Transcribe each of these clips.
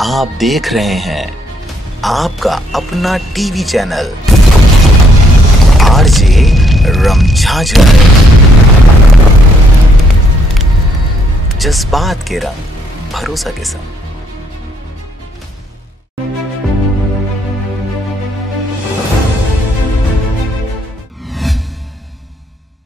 आप देख रहे हैं आपका अपना टीवी चैनल आरजे रमझाझर, जज्बात के रंग भरोसा के संग।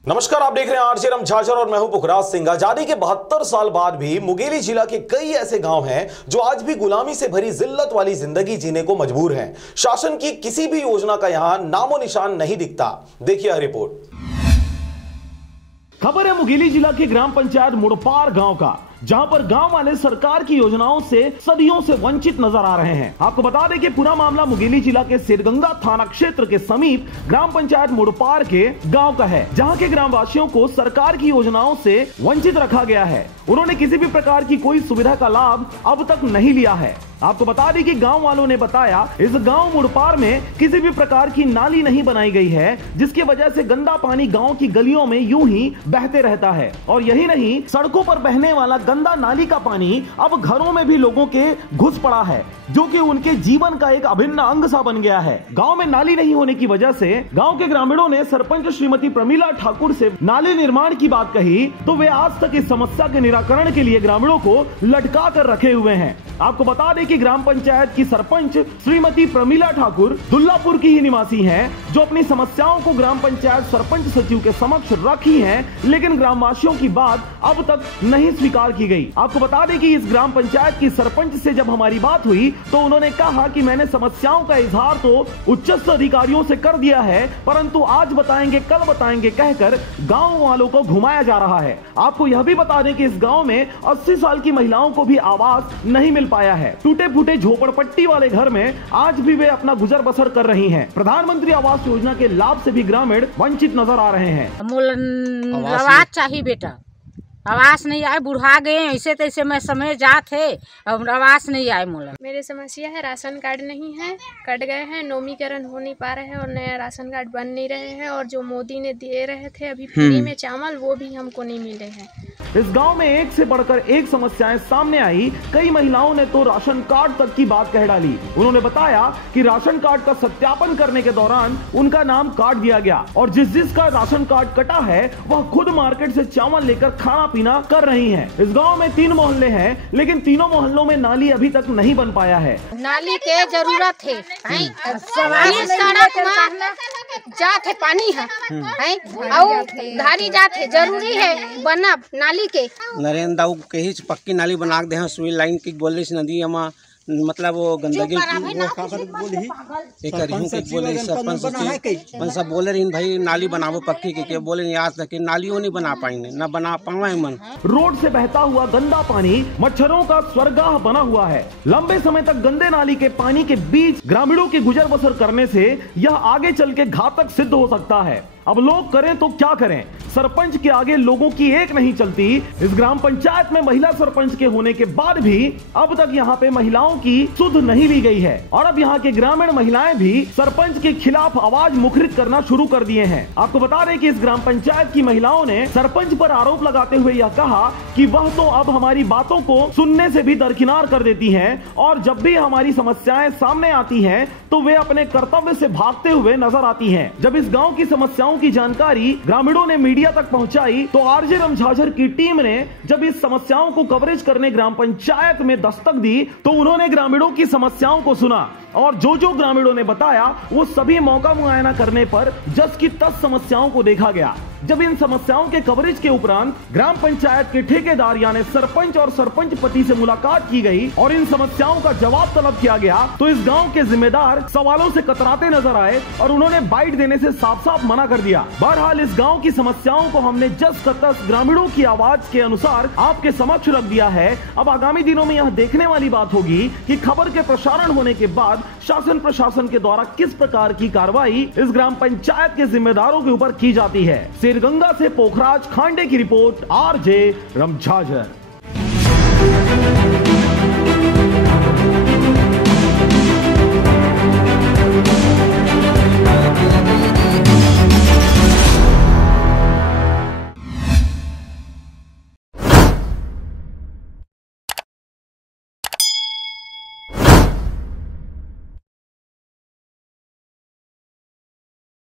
नमस्कार, आप देख रहे हैं आरजे रमझाझर और मैं हूं पुखराज सिंह। आजादी के 72 साल बाद भी मुंगेली जिला के कई ऐसे गांव हैं जो आज भी गुलामी से भरी जिल्लत वाली जिंदगी जीने को मजबूर हैं। शासन की किसी भी योजना का यहां नामो निशान नहीं दिखता। देखिए यह रिपोर्ट। खबर है मुंगेली जिला के ग्राम पंचायत मुड़पार गांव का, जहां पर गांव वाले सरकार की योजनाओं से सदियों से वंचित नजर आ रहे हैं। आपको बता दें कि पूरा मामला मुंगेली जिला के सिरगंगा थाना क्षेत्र के समीप ग्राम पंचायत मुड़पार के गांव का है, जहां के ग्रामवासियों को सरकार की योजनाओं से वंचित रखा गया है। उन्होंने किसी भी प्रकार की कोई सुविधा का लाभ अब तक नहीं लिया है। आपको बता दें कि गांव वालों ने बताया इस गांव मुड़पार में किसी भी प्रकार की नाली नहीं बनाई गई है, जिसकी वजह से गंदा पानी गांव की गलियों में यूं ही बहते रहता है। और यही नहीं, सड़कों पर बहने वाला गंदा नाली का पानी अब घरों में भी लोगों के घुस पड़ा है, जो कि उनके जीवन का एक अभिन्न अंग सा बन गया है। गांव में नाली नहीं होने की वजह से गांव के ग्रामीणों ने सरपंच श्रीमती प्रमिला ठाकुर से नाली निर्माण की बात कही, तो वे आज तक इस समस्या के निराकरण के लिए ग्रामीणों को लटका कर रखे हुए हैं। आपको बता दें कि ग्राम पंचायत की सरपंच श्रीमती प्रमिला ठाकुर दुल्लापुर की ही निवासी हैं, जो अपनी समस्याओं को ग्राम पंचायत सरपंच सचिव के समक्ष रखी हैं, लेकिन ग्रामवासियों की बात अब तक नहीं स्वीकार की गई। आपको बता दें कि इस ग्राम पंचायत की सरपंच से जब हमारी बात हुई तो उन्होंने कहा कि मैंने समस्याओं का इजहार तो उच्चस्थ अधिकारियों से कर दिया है, परंतु आज बताएंगे कल बताएंगे कहकर गाँव वालों को घुमाया जा रहा है। आपको यह भी बता दें कि इस गाँव में 80 साल की महिलाओं को भी आवास नहीं मिल पाया है। टूटे फूटे झोपड़पट्टी वाले घर में आज भी वे अपना गुजर बसर कर रही हैं। प्रधानमंत्री आवास योजना के लाभ से भी ग्रामीण वंचित नजर आ रहे हैं। आवास चाहिए बेटा, आवास नहीं आए, बुढ़ा गए ऐसे तैसे मैं समय जात है, अब आवास नहीं आए। मोला मेरे समस्या है, राशन कार्ड नहीं है, कट गए हैं, नोमीकरण हो नहीं पा रहे हैं और नया राशन कार्ड बन नहीं रहे हैं, और जो मोदी ने दे रहे थे अभी फ्री में चावल, वो भी हमको नहीं मिले हैं। इस गांव में एक से बढ़कर एक समस्याएं सामने आई। कई महिलाओं ने तो राशन कार्ड तक की बात कह डाली। उन्होंने बताया कि राशन कार्ड का सत्यापन करने के दौरान उनका नाम काट दिया गया, और जिसका राशन कार्ड कटा है वह खुद मार्केट से चावल लेकर खाना पीना कर रही हैं। इस गांव में 3 मोहल्ले हैं, लेकिन तीनों मोहल्लों में नाली अभी तक नहीं बन पाया है। नाली के जरूरत है, जात है, पानी है, और धारी जात है, जरूरी है बना नाली के। नरेंद्र दाऊ के ही पक्की नाली बना दे हैं, सुई लाइन की बोले से नदी हमा मतलब वो गंदगी सरपंच सब बोले रही भाई नाली बनावो पक्की के बोले आज तक नालियों नहीं बना पाएंगे, न बना पाए मन। रोड से बहता हुआ गंदा पानी मच्छरों का स्वर्गाह बना हुआ है। लंबे समय तक गंदे नाली के पानी के बीच ग्रामीणों के गुजर बसर करने से यह आगे चल के घातक सिद्ध हो सकता है। अब लोग करें तो क्या करें, सरपंच के आगे लोगों की एक नहीं चलती। इस ग्राम पंचायत में महिला सरपंच के होने के बाद भी अब तक यहाँ पे महिलाओं की सुध नहीं ली गई है, और अब यहाँ के ग्रामीण महिलाएं भी सरपंच के खिलाफ आवाज मुखरित करना शुरू कर दिए हैं। आपको बता दें कि इस ग्राम पंचायत की महिलाओं ने सरपंच पर आरोप लगाते हुए यह कहा कि वह तो अब हमारी बातों को सुनने से भी दरकिनार कर देती हैं, और जब भी हमारी समस्याएं सामने आती हैं तो वे अपने कर्तव्य से भागते हुए नजर आती हैं। जब इस गाँव की समस्याओं की जानकारी ग्रामीणों ने मीडिया तक पहुंचाई तो आरजे रमझाझर की टीम ने जब इस समस्याओं को कवरेज करने ग्राम पंचायत में दस्तक दी तो उन्होंने ग्रामीणों की समस्याओं को सुना, और जो ग्रामीणों ने बताया वो सभी मौका मुआयना करने पर जस की तस समस्याओं को देखा गया। जब इन समस्याओं के कवरेज के उपरांत ग्राम पंचायत के ठेकेदार यानी सरपंच और सरपंच पति से मुलाकात की गई और इन समस्याओं का जवाब तलब किया गया, तो इस गांव के जिम्मेदार सवालों से कतराते नजर आए और उन्होंने बाइट देने से साफ साफ मना कर दिया। बहरहाल इस गांव की समस्याओं को हमने जस का तस ग्रामीणों की आवाज के अनुसार आपके समक्ष रख दिया है। अब आगामी दिनों में यह देखने वाली बात होगी कि खबर के प्रसारण होने के बाद शासन प्रशासन के द्वारा किस प्रकार की कार्रवाई इस ग्राम पंचायत के जिम्मेदारों के ऊपर की जाती है। सिरगंगा से पोखराज खांडे की रिपोर्ट, आरजे रमझाझर।